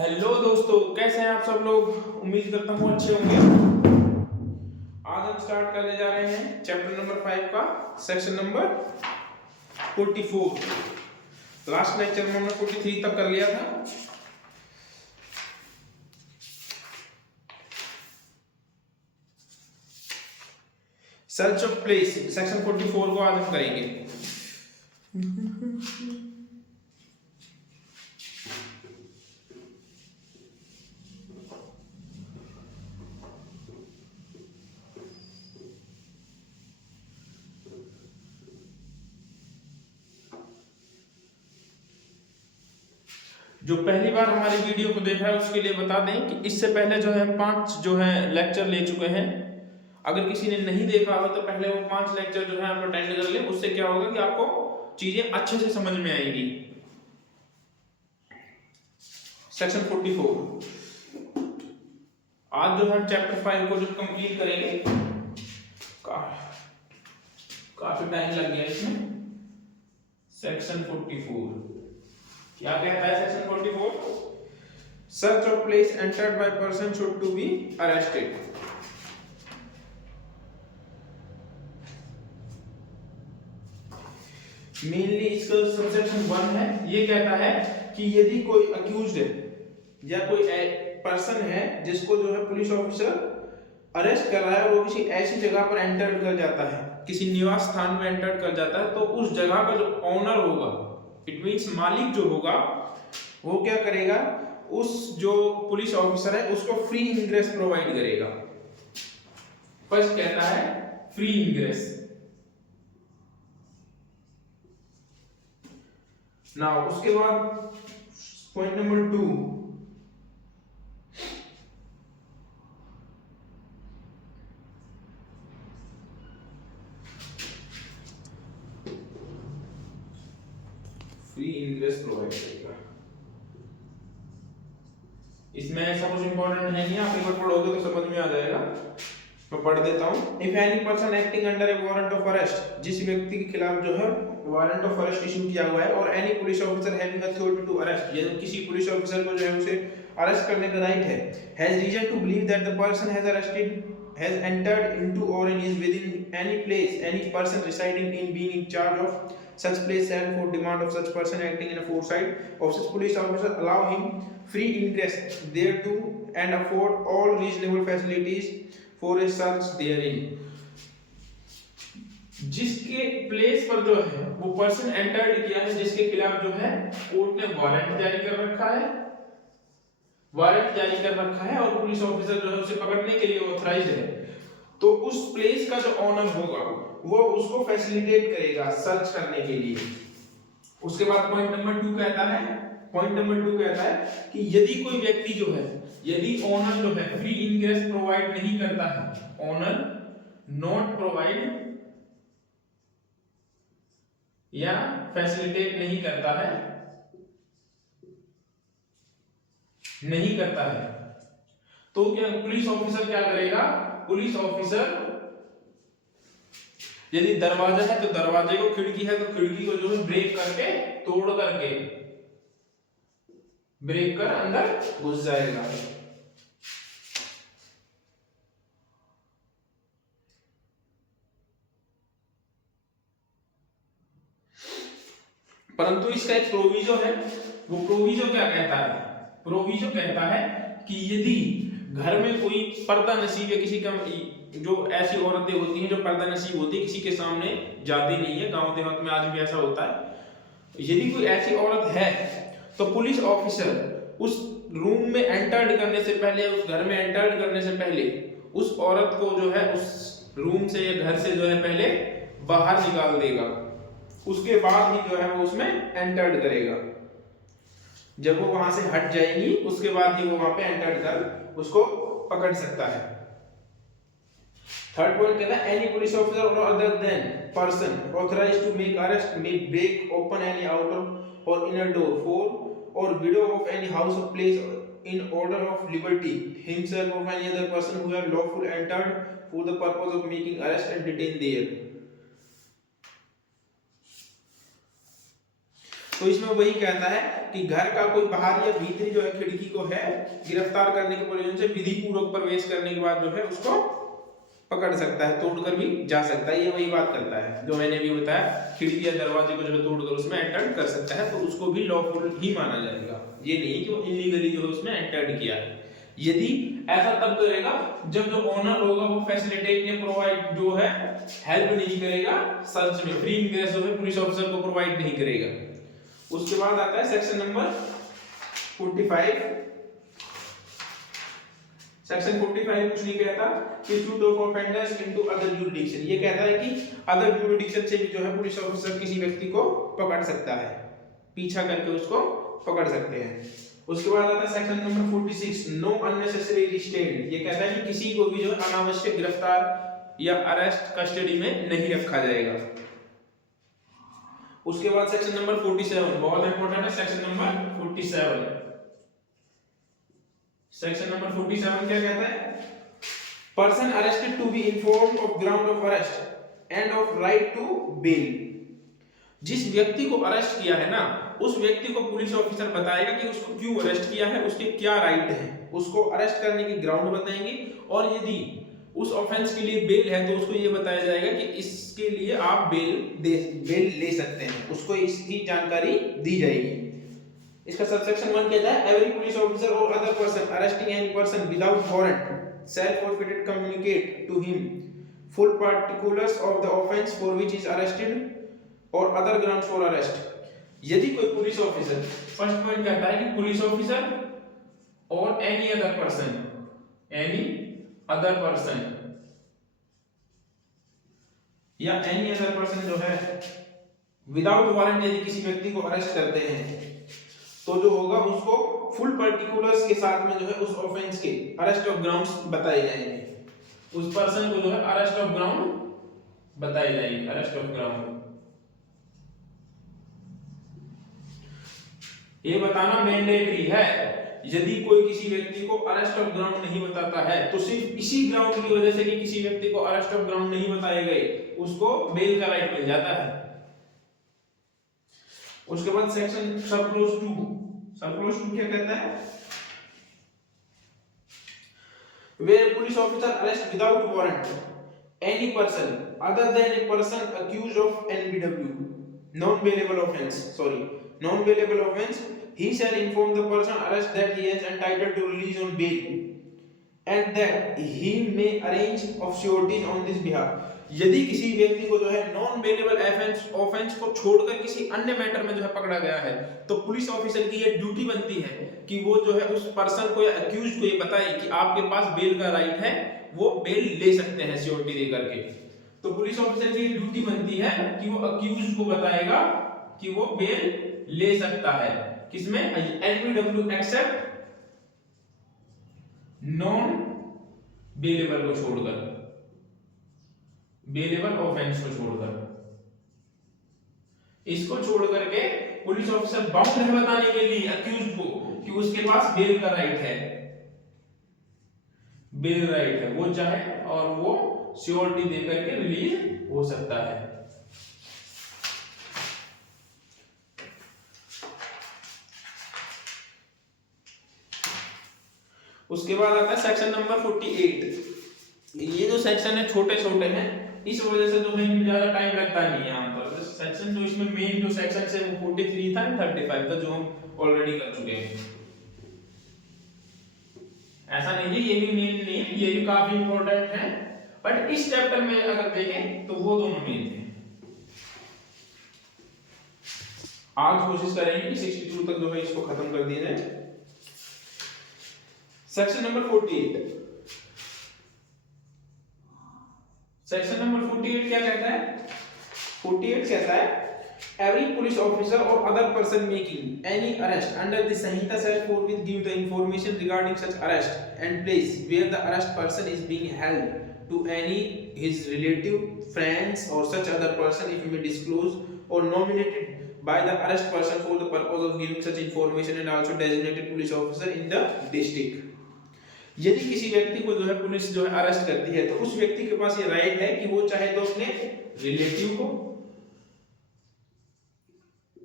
Hello दोस्तों, कैसे हैं आप सब लोग। उम्मीद करता हूँ अच्छे होंगे। आज हम स्टार्ट करने जा रहे हैं चैप्टर नंबर 5 का सेक्शन नंबर 44। लास्ट लेक्चर में हमने 43 तक कर लिया था। सर्च ऑफ प्लेस सेक्शन 44 को आज हम करेंगे। जो पहली बार हमारी वीडियो को देख रहा है उसके लिए बता दें कि इससे पहले जो है 5 जो है लेक्चर ले चुके हैं। अगर किसी ने नहीं देखा हो तो पहले वो 5 लेक्चर जो है आप अटेंड कर लें। उससे क्या होगा कि आपको चीजें अच्छे से समझ में आएगी। सेक्शन 44 आज जो हम चैप्टर 5 को जो कंप्लीट करेंगे। काफी टाइम लग गया इसमें। सेक्शन 44 क्या कहता है section 44? Search of place entered by person should to be arrested. Mainly इसका सबसेक्शन 1 है। ये कहता है कि यदि कोई अक्यूज्ड है या कोई पर्सन है जिसको जो है पुलिस ऑफिसर अरेस्ट कर रहा है और वो किसी ऐसी जगह पर एंटर कर जाता है, किसी निवास स्थान में एंटर कर जाता है, तो उस जगह का जो ऑनर होगा, इट मींस मालिक जो होगा, वो क्या करेगा, उस जो पुलिस ऑफिसर है उसको फ्री इंग्रेस प्रोवाइड करेगा। फर्स्ट कहता है फ्री इंग्रेस। नाउ उसके बाद point number 2, free ingress provide करेगा। इसमें ऐसा कुछ इंपॉर्टेंट है नहीं, आप एक बार पढ़ोगे तो समझ में आ जाएगा। मैं पढ़ देता हूं। If any person acting under A warrant of arrest, जिस व्यक्ति के खिलाफ जो है वारंट ऑफ अरेस्ट इशू किया हुआ है, और any police officer having authority to arrest, यदि किसी पुलिस ऑफिसर को जो है उसे अरेस्ट करने का राइट है, has reason to believe that the person has arrested has entered into or is within any place, any person residing in being in charge of such place and for demand of such person acting in a foresight of such police officer allow him free ingress thereto and afford all reasonable facilities for a search therein। जिसके place पर जो है वो person entered किया है, जिसके खिलाफ जो है कोर्ट ने वारंट जारी कर रखा है, और पुलिस ऑफिसर जो है उसे पकड़ने के लिए ऑथराइज है, तो उस प्लेस का जो ऑनर होगा वो उसको फैसिलिटेट करेगा सर्च करने के लिए। उसके बाद पॉइंट नंबर 2 कहता है कि यदि कोई व्यक्ति जो है, यदि ऑनर जो है फ्री इंग्रेस प्रोवाइड नहीं करता है, ऑनर नॉट प्रोवाइड या फैसिलिटेट नहीं करता है, तो क्या पुलिस ऑफिसर क्या करेगा? पुलिस ऑफिसर यदि दरवाजा है तो दरवाजे को, खिड़की है तो खिड़की को जो है ब्रेक करके, तोड़ करके ब्रेक कर अंदर घुस जाएगा। परंतु इसका एक प्रोविजो है। वो प्रोविजो क्या कहता है? प्रोविजो कहता है कि यदि घर में कोई पर्दा नसीब है, किसी का जो ऐसी औरतें होती हैं जो पर्दा नसीब होती है, किसी के सामने जाती नहीं है, गांव देहात में आज भी ऐसा होता है, यदि कोई ऐसी औरत है तो पुलिस ऑफिसर उस रूम में एंटर्ड करने से पहले, उस घर में एंटर्ड करने से पहले उस औरत को जो है उस रूम से या घर से जो है पहले बाहर निकाल देगा, उसके बाद ही जो है वो उसमें एंटर्ड करेगा। जब वो वहां से हट जाएगी उसके बाद ही वो वहां पे एंटर्ड कर उसको पकड़ सकता है। थर्ड पॉइंट कहता है any police officer or other than person authorised to make arrest may break open any outer or inner door for or window of any house of place in order of liberty himself or any other person who have lawful entered for the purpose of making arrest and detain there। तो इसमें वही कहता है कि घर का कोई बाहर या भीतरी जो है खिड़की को है गिरफ्तार करने के प्रयोजन से विधि पूर्वक प्रवेश करने के बाद जो है उसको पकड़ सकता है, तोड़कर भी जा सकता है। ये वही बात करता है जो मैंने भी बताया, खिड़की या दरवाजे को जो है तोड़कर उसमें एंटर कर सकता है, तो उसको भी लॉफुल ही माना जाएगा। ये नहीं कि वो इलीगली जो है उसमें एंटर किया है। यदि ऐसा तब करेगा जब जो ओनर होगा वो फैसिलिटेट या प्रोवाइड जो है हेल्प नहीं करेगा सर्च में, फ्री इंग्रेस जो है पुलिस ऑफिसर को प्रोवाइड नहीं करेगा। उसके बाद आता है सेक्शन नंबर 45। सेक्शन 45 कुछ नहीं कहता कि suit of offenders into other jurisdiction. ये कहता है कि अदर जुरिडिक्शन से भी जो है पुलिस ऑफिसर किसी व्यक्ति को पकड़ सकता है, पीछा करके उसको पकड़ सकते हैं। उसके बाद आता है section number 46 know unnecessary restraint. ये कहता है कि किसी को भी जो अनावश्यक गिरफ्तार या अरेस्ट कस्टडी में नहीं रखा जाएगा। उसके बाद सेक्शन नंबर 47 बहुत इंपॉर्टेंट है। सेक्शन नंबर 47, सेक्शन नंबर 47 क्या कहता है? Person arrested to be informed of ground of arrest and of right to bail. जिस व्यक्ति को अरेस्ट किया है ना, उस व्यक्ति को पुलिस ऑफिसर बताएगा कि उसको क्यों अरेस्ट किया है, उसके क्या राइट है, उसको अरेस्ट करने की ग्राउंड बताएंगे, और यदि उस ऑफेंस के लिए बेल है तो उसको ये बताया जाएगा कि इसके लिए आप बेल ले सकते हैं, उसको इसकी जानकारी दी जाएगी। इसका सबसेक्शन 1 कहता है every police officer or other person arresting any person without warrant shall forfeited communicate to him full particulars of the offense for which is arrested or other grounds for arrest। यदि कोई police officer, first point कहता है कि police officer और any other person या any other person जो है without warrant यदि किसी व्यक्ति को अरेस्ट करते हैं तो जो होगा उसको फुल पर्टिकुलर्स के साथ में जो है उस ऑफेंस के अरेस्ट ऑफ ग्राउंड्स बताए जाएंगे। उस पर्सन को जो है अरेस्ट ऑफ ग्राउंड बताई जाएगी, अरेस्ट ऑफ ग्राउंड। ये बताना मैंडेटरी है। यदि कोई किसी व्यक्ति को अरेस्ट ऑफ ग्राउंड नहीं बताता है तो सिर्फ इसी ग्राउंड की वजह से कि किसी व्यक्ति को अरेस्ट ऑफ ग्राउंड नहीं बताए गए उसको बेल का राइट मिल जाता है। उसके बाद सेक्शन सब क्लोज 2 क्या कहता है? Where police officer arrest without warrant any person other than a person accused of NBW non-bailable offense, he shall inform the person arrested that he is entitled to release on bail and that he may arrange of sureties on this behalf। यदि किसी व्यक्ति को जो है non bailable offence को छोड़कर किसी अन्य मैटर में जो है पकड़ा गया है तो पुलिस ऑफिसर की ये ड्यूटी बनती है कि वो जो है उस पर्सन को या अक्यूज को ये बताए कि आपके पास बेल का राइट है, वो बेल ले सकते हैं श्योरिटी दे करके। तो पुलिस ऑफिसर की ड्यूटी बनती है कि वो अक्यूज को बताएगा कि वो बेल ले सकता है, किसमें? एनबीडब्ल्यू एक्सेप्ट नॉन बेलेबल को छोड़कर, बेलेबल ऑफेंस को छोड़कर। इसको छोड़ करके पुलिस ऑफिसर बाउंड है बताने के लिए अक्यूज को कि उसके पास बेल का राइट है, बेल राइट है, वो चाहे और वो श्योरिटी देकर के रिलीज हो सकता है। उसके बाद आता है सेक्शन नंबर 48। ये जो सेक्शन है छोटे छोटे हैं, इस वजह से जो है ज्यादा टाइम लगता नहीं है आमतौर पर। सेक्शन जो इसमें मेन जो सेक्शन है वो 43 था, 35 था जो हम ऑलरेडी कर चुके हैं। ऐसा नहीं है ये भी मेन नहीं है, ये भी काफी इंपॉर्टेंट है, बट इस चैप्टर में अगर देखें तो वो दोनों मेन थे। आज कोशिश करेंगे कि 62 तक जो है इसको खत्म कर दिया जाए। सेक्शन नंबर 48, सेक्शन नंबर 48 क्या कहता है? 48 कहता है every police officer or other person making any arrest under the Sanhita shall forthwith give the information regarding such arrest and place where the arrest person is being held to any his relative, friends or such other person if he may disclose or nominated by the arrest person for the purpose of giving such information and also designated police officer in the district। यदि किसी व्यक्ति को जो है police जो है arrest करती है तो उस व्यक्ति के पास ये राइट है कि वो चाहे तो अपने रिलेटिव को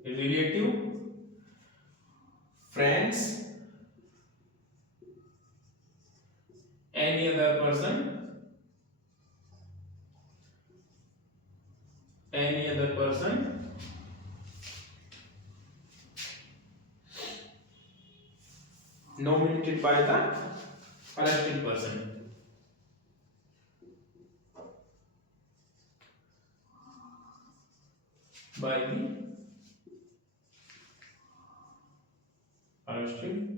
relative, friends, any other person, nominated by the arrested person. By the arrested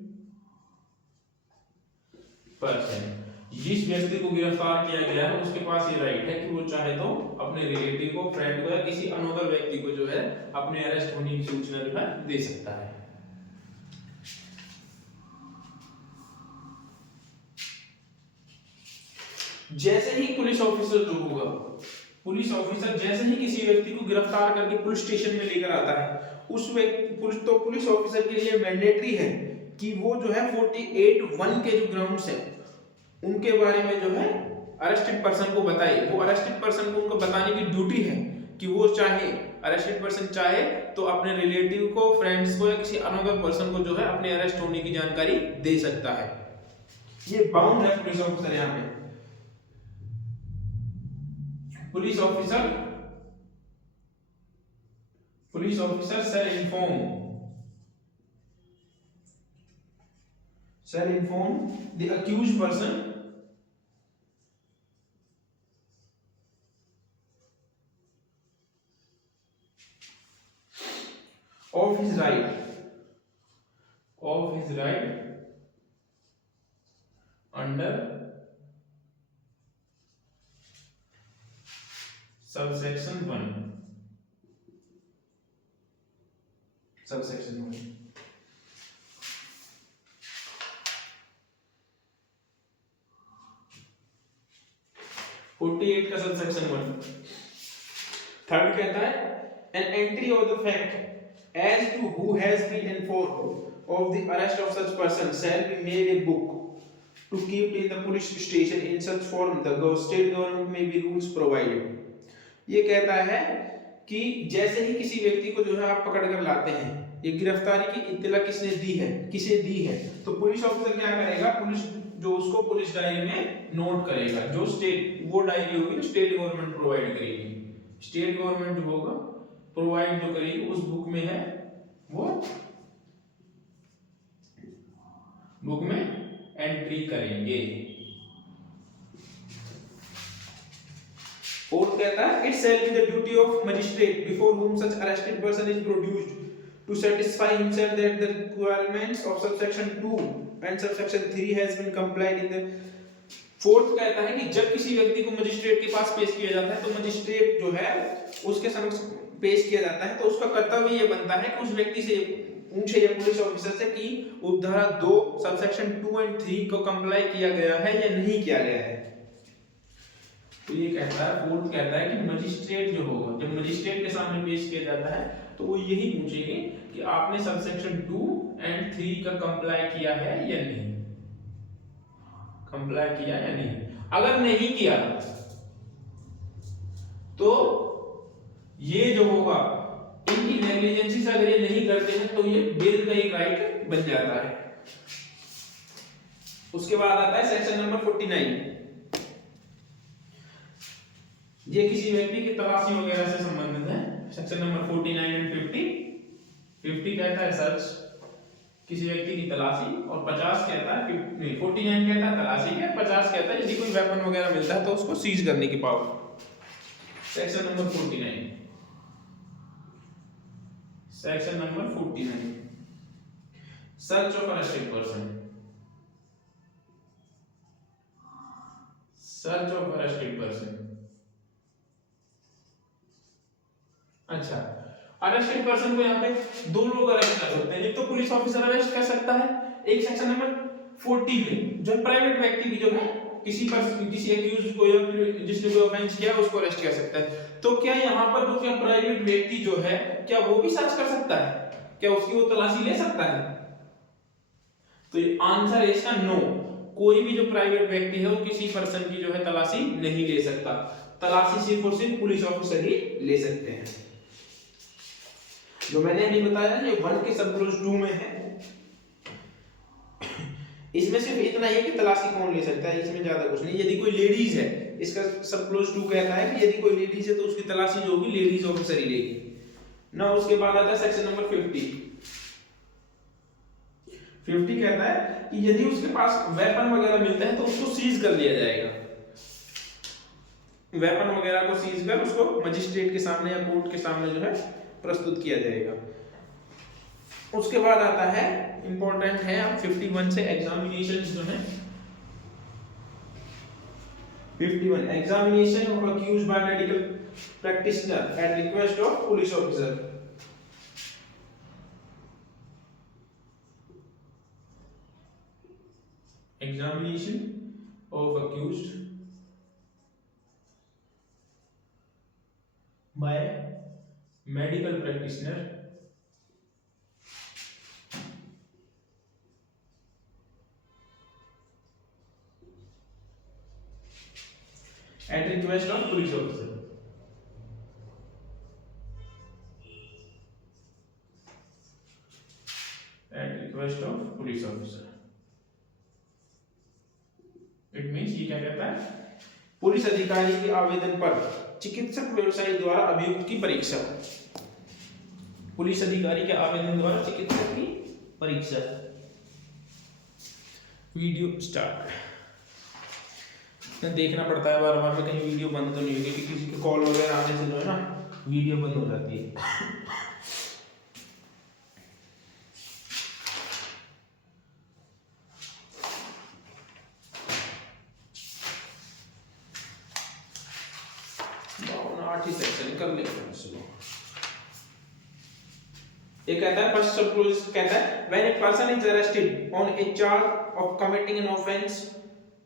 person. जिस व्यक्ति को गिरफ्तार किया गया है उसके पास ये राइट है कि वो चाहे तो अपने रिलेटिव को, फ्रेंड को या किसी अनोदर व्यक्ति को जो है अपने अरेस्ट होने की सूचना जो है दे सकता है। जैसे ही पुलिस ऑफिसर जो होगा, पुलिस ऑफिसर जैसे ही किसी व्यक्ति को गिरफ्तार करके पुलिस स्टेशन में लेकर आता है, उस व्यक्ति तो पुलिस ऑफिसर के लिए मैंडेटरी है कि वो जो है 48(1) के जो ग्राउंड्स है उनके बारे में जो है अरेस्टेड पर्सन को बताए। वो अरेस्टेड पर्सन को उनको बताने की ड्यूटी है कि वो चाहे, अरेस्टेड पर्सन चाहे तो अपने रिलेटिव को, फ्रेंड्स को या किसी अनदर पर्सन को जो है अपने अरेस्ट होने की जानकारी दे सकता है। ये बाउंड है पुलिस ऑफिसर। यहाँ पे police officer shall inform the accused person of his right under subsection 1. Subsection 1. का सबसेक्शन 1 थर्ड कहता है an entry of the fact as to who has been informed of the arrest of such person shall be made a book to keep in the police station in such form the state government may be rules provided. ये कहता है कि जैसे ही किसी व्यक्ति को जो है आप पकड़ कर लाते हैं, ये गिरफ्तारी की इत्तला किसने दी है, तो पुलिस ऑफिसर क्या करेगा, जो उसको पुलिस डायरी में नोट करेगा। जो वो डायरी होगी स्टेट गवर्नमेंट प्रोवाइड करेगी। स्टेट गवर्नमेंट जो होगा प्रोवाइड जो करेगी उस बुक में है, वो बुक में एंट्री करेंगे। फोर्थ कहता है it shall be the duty of magistrate before whom such arrested person is produced to satisfy himself that the requirements of subsection 2 and subsection 3 has been complied in the. Fourth कहता है कि जब किसी व्यक्ति को magistrate के पास पेश किया जाता है तो मजिस्ट्रेट जो है उसके समक्ष पेश किया जाता है, तो उसका कर्तव्य ये बनता है कि उस व्यक्ति से पूछे या पुलिस ऑफिसर से कि उपधारा 2 सबसेक्शन 2 एंड 3 को कंप्लाई किया गया है या नहीं किया गया है। तो ये कहता है, फोर्थ कहता है कि मजिस्ट्रेट जो होगा, जब मजिस्ट्रेट के सामने पेश किया जाता है तो वो यही पूछेंगे कि आपने सबसेक्शन 2 एंड 3 का कंप्लाई किया है या नहीं, कंप्लाई किया या नहीं। अगर नहीं किया तो ये जो होगा इनकी नेग्लिजेंसी से अगर ये नहीं करते हैं तो ये बेल का एक राइट बन जाता है। उसके बाद आता है सेक्शन नंबर 49। ये किसी व्यक्ति की तलाशी वगैरह से संबंधित है। सेक्शन नंबर 49 एंड 50 कहता है सर्च, किसी व्यक्ति की तलाशी, और 50 कहता है, नहीं 49 कहता है तलाशी के, 50 कहता है यदि कोई वेपन वगैरह मिलता है तो उसको सीज करने की power. Section number 49, section number 49 search of arrested person. Search of arrested person. अच्छा, अरेस्टेड पर्सन को यहाँ पे दो लोग अरेस्ट कर सकते हैं। एक तो पुलिस ऑफिसर अरेस्ट कर सकता है, एक सेक्शन नंबर 40 में जो प्राइवेट व्यक्ति भी जो है किसी एक्यूज को या जिसने कोई ऑफेंस किया उसको अरेस्ट कर सकता है। तो क्या यहाँ पर जो क्या प्राइवेट व्यक्ति जो है क्या वो भी सर्च कर सकता है, क्या उसकी वो तलाशी ले सकता है? तो आंसर है इसका नो। कोई भी जो प्राइवेट व्यक्ति है वो किसी पर्सन की जो है तलाशी नहीं ले सकता। तलाशी सिर्फ और सिर्फ पुलिस ऑफिसर ही ले सकते हैं। जो मैंने अभी बताया ये 1 के सब क्लोज 2 में है। इसमें सिर्फ इतना ही है कि तलाशी कौन ले सकता है, इसमें ज्यादा कुछ नहीं। यदि कोई लेडीज है, इसका सब क्लोज 2 कहता है कि यदि कोई लेडीज है तो उसकी तलाशी जो होगी लेडीज ऑफिसर ही लेगी ना। उसके बाद आता है सेक्शन नंबर 50 कहता है कि यदि उसके पास वेपन वगैरह मिलता है तो उसको सीज कर लिया जाएगा। वेपन वगैरह को सीज कर उसको मजिस्ट्रेट के सामने या कोर्ट के सामने जो है प्रस्तुत किया जाएगा। उसके बाद आता है इंपॉर्टेंट है, आप 51 से एग्जामिनेशन जो है 51 examination of accused by medical practitioner at request of police officer. Examination of accused by medical practitioner at request of police officer। at request of police officer it means ये क्या कहता है, police अधिकारी के आवेदन पर चिकित्सक व्यवसायी द्वारा अभियुक्त की परीक्षा। पुलिस अधिकारी के आवेदन द्वारा चिकित्सक की परीक्षा। वीडियो स्टार्ट देखना पड़ता है बार बार में, कहीं वीडियो बंद तो नहीं होगी, क्योंकि किसी के कॉल वगैरह आने से जो है ना वीडियो बंद हो जाती है। सेक्शन कर लेते हैं इसको। ये कहता है फर्स्ट सब क्लोज कहता है when a person is arrested on A charge of committing an offence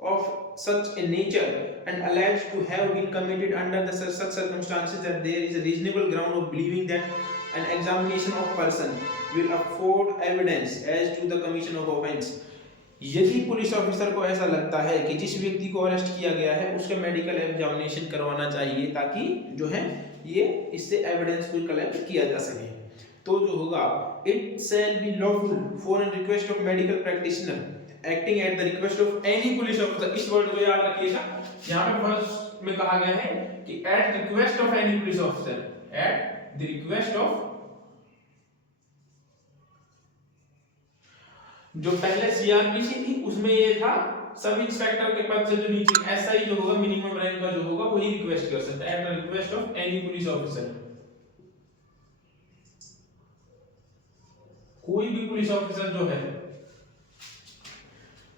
of such a nature and alleged to have been committed under the such circumstances that there is a reasonable ground of believing that an examination of person will afford evidence as to the commission of offense। यदि police officer को ऐसा लगता है कि जिस व्यक्ति को arrest किया गया है उसका मेडिकल एग्जामिनेशन करवाना चाहिए ताकि जो है ये इससे एविडेंस को कलेक्ट किया जा सके, तो जो होगा it shall be lawful for an request of medical practitioner acting at the request of any police officer. इस वर्ड को याद रखिएगा, यहाँ पे फर्स्ट में कहा गया है कि at request of any police officer, at the request of, जो पहले सीआरपीसी थी उसमें ये था सब इंस्पेक्टर के पद से जो नीचे एसआई जो होगा मिनिमम रैंक का जो होगा वही रिक्वेस्ट कर सकता है, eight the request of any police officer. कोई भी पुलिस ऑफिसर जो है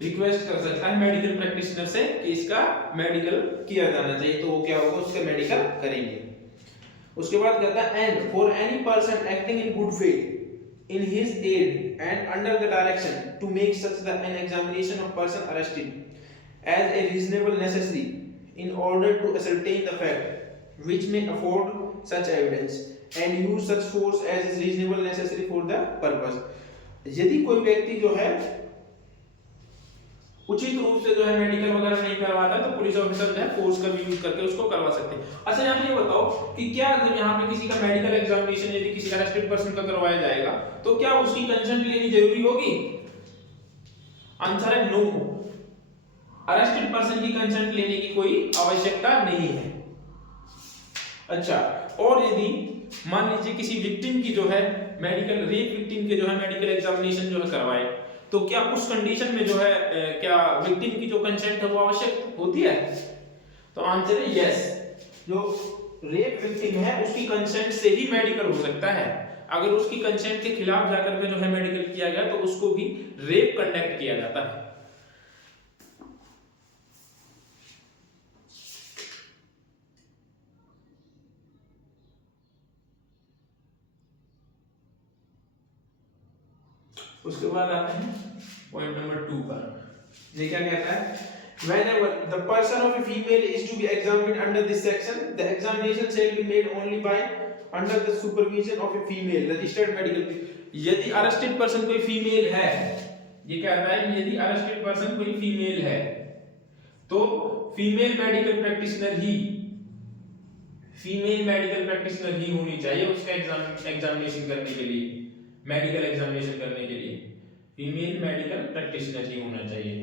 रिक्वेस्ट कर सकता है मेडिकल प्रैक्टिशनर से कि इसका मेडिकल किया जाना चाहिए, तो वो क्या होगा उसका मेडिकल करेंगे। उसके बाद कहता है and for any person acting in good faith in his aid and under the direction to make such the an examination of person arrested as a reasonable necessary in order to ascertain the fact which may afford such evidence and use such force as is reasonable necessary for the purpose। यदि कोई व्यक्ति जो है उचित रूप से जो है मेडिकल वगैरह नहीं करवाता तो पुलिस ऑफिसर जो है फोर्स का भी यूज करके उसको करवा सकते हैं। अच्छा यहाँ पे ये बताओ कि क्या जब यहाँ पे किसी का मेडिकल एग्जामिनेशन यदि किसी अरेस्टेड पर्सन का करवाया जाएगा तो क्या उसकी कंसेंट लेनी जरूरी होगी? आंसर है नो, अरेस्टेड पर्सन की कंसेंट लेने की कोई आवश्यकता नहीं है। अच्छा, और यदि मान लीजिए किसी विक्टिम की जो है मेडिकल, रेप विक्टिम के जो है मेडिकल एग्जामिनेशन जो है करवाए, तो क्या उस कंडीशन में जो है क्या विक्टिम की जो कंसेंट है वो आवश्यक होती है? तो आंसर है यस, जो रेप विक्टिम है उसकी कंसेंट से ही मेडिकल हो सकता है। अगर उसकी कंसेंट के खिलाफ जाकर के जो है मेडिकल किया गया तो उसको भी रेप कंडक्ट किया जाता है। उसके बाद आते हैं पॉइंट नंबर 2 पर। ये क्या कहता है? Whenever the person of a female is to be examined under this section, the examination shall be made only by under the supervision of a female registered medical। यदि अरेस्टेड पर्सन कोई female है, ये कहता है कि यदि arrested person कोई female है तो फीमेल मेडिकल प्रैक्टिशनर ही फीमेल मेडिकल प्रैक्टिशनर ही होनी चाहिए उसका एग्जामिनेशन करने के लिए, मेडिकल एग्जामिनेशन करने के लिए फीमेल मेडिकल प्रैक्टिशनर ही होना चाहिए।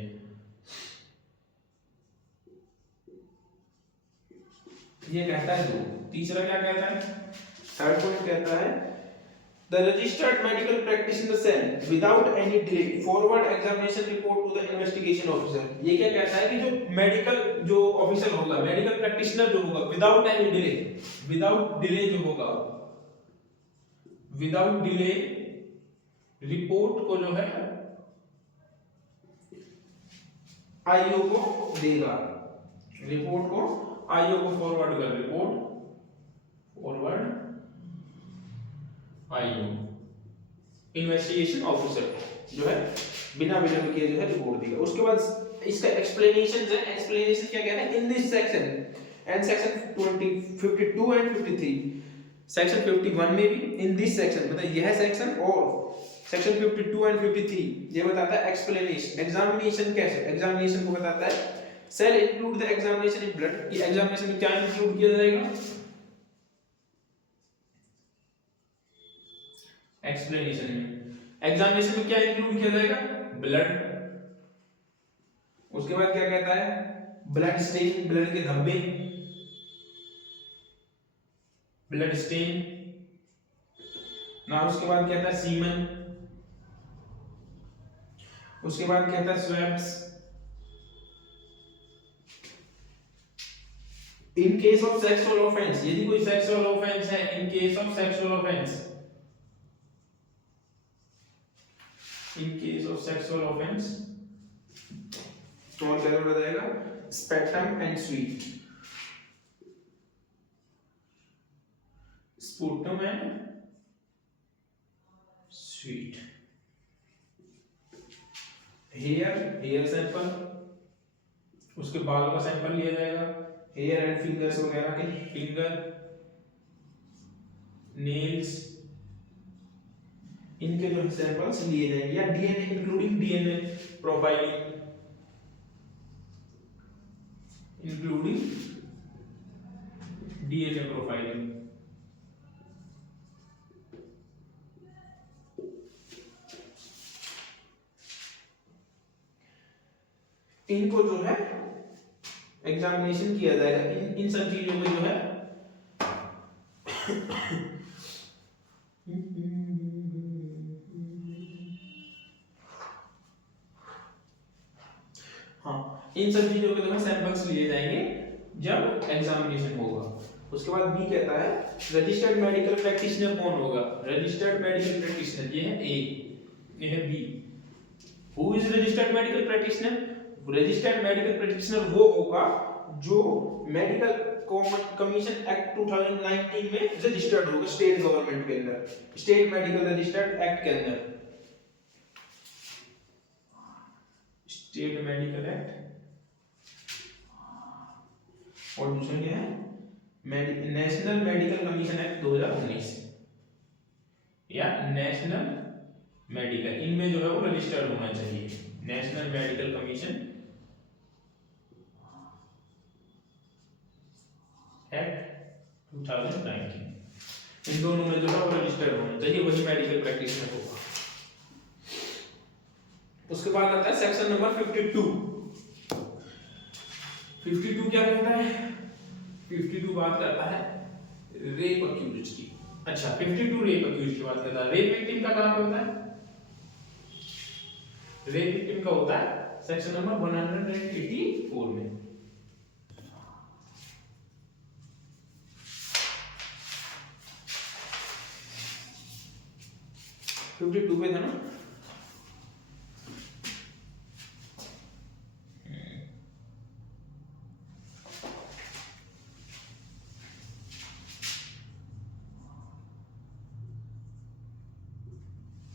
ये कहता है 2। तीसरा क्या कहता है, थर्ड पॉइंट कहता है the registered medical practitioner send without any delay forward examination report to the investigation officer. ये क्या कहता है कि जो मेडिकल जो ऑफिसर होगा, मेडिकल प्रैक्टिशनर जो होगा, without any delay, without delay जो होगा, विदाउट डिले रिपोर्ट को जो है आईओ को देगा, रिपोर्ट को आईओ को फॉरवर्ड कर, report forward IO investigation officer जो है बिना विलंब किए जो है रिपोर्ट देगा। उसके बाद इसका एक्सप्लेनेशन है, एक्सप्लेनेशन क्या कहता है, in this section and section 52 and 53, section 51 में भी, इन दिस सेक्शन मतलब यह सेक्शन और सेक्शन 52 एंड 53 ये बताता है एक्सप्लेनेशन, एग्जामिनेशन कैसे, एग्जामिनेशन को बताता है। Shall include the examination in blood, ये एग्जामिनेशन में क्या इंक्लूड किया जाएगा, एक्सप्लेनेशन में, एग्जामिनेशन में क्या इंक्लूड किया जाएगा, ब्लड। उसके बाद क्या कहता है, ब्लड स्टेन, ब्लड के धब्बे, ब्लड स्टेन ना। उसके बाद कहता है सीमन, उसके बाद कहता है swabs. In case of sexual offence, यदि कोई सेक्सुअल ऑफेंस है, in case of sexual offence, in case of sexual offence तो क्या हो जाएगा, spectrum and sweat, sputum and sweat. Hair sample, उसके बालों का सैंपल लिया जाएगा, हेयर एंड फिंगर्स वगैरह के, फिंगर, नेल्स, इनके जो सैंपल्स लिए जाएंगे, या DNA including DNA profiling, including DNA profiling. इनको जो है एग्जामिनेशन किया जाएगा, इन सब चीजों को जो है हाँ, इन सब चीजों के जो है सैंपल्स लिए जाएंगे जब एग्जामिनेशन होगा। उसके बाद बी कहता है रजिस्टर्ड मेडिकल प्रैक्टिशनर कौन होगा, रजिस्टर्ड मेडिकल प्रैक्टिशनर, ये है ए, ये है B. Who is registered medical practitioner, registered medical practitioner वो होगा जो मेडिकल कमीशन एक्ट 2019 में रजिस्टर्ड होगा स्टेट गवर्नमेंट के अंदर, स्टेट मेडिकल रजिस्टर्ड एक्ट के अंदर, स्टेट मेडिकल एक्ट। और दूसरा क्या है, नेशनल मेडिकल कमीशन एक्ट 2019 या नेशनल मेडिकल, इनमें जो है वो रजिस्टर्ड होना चाहिए, नेशनल मेडिकल कमीशन एक्ट 2019, इन दोनों में जो है वो रजिस्टर्ड होना चाहिए, वही मेडिकल प्रैक्टिशनर होगा। उसके बाद आता है सेक्शन नंबर 52। 52 क्या कहता है, 52 बात करता है रेप अक्यूज्ड की। अच्छा, 52 रेप अक्यूज्ड की बात करता है। रेप विक्टिम का कहां पे होता है, रेप विक्टिम का होता है सेक्शन नंबर 184 में। पे था ना,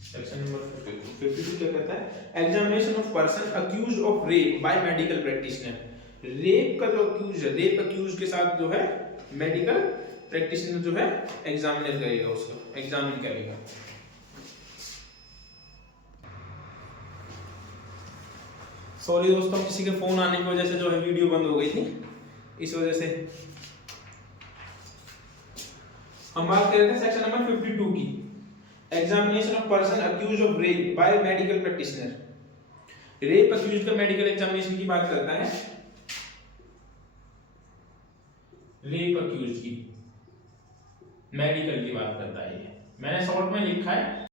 सेक्शन नंबर 52 क्या कहता है, examination of person accused of rape by medical practitioner. Rape का जो अक्यूज है, रेप अक्यूज के साथ जो है मेडिकल प्रैक्टिशनर जो है एग्जामिनर करेगा, उसका एग्जामिन करेगा। सॉरी दोस्तों, किसी के फोन आने की वजह से जो है वीडियो बंद हो गई थी, इस वजह से हम बात कर रहे थे सेक्शन नंबर 52 की, examination of person accused of rape by medical practitioner. Rape accuse का मेडिकल एग्जामिनेशन की बात करता है, रेप अक्यूज की मेडिकल की बात करता है। ये मैंने शॉर्ट में लिखा है।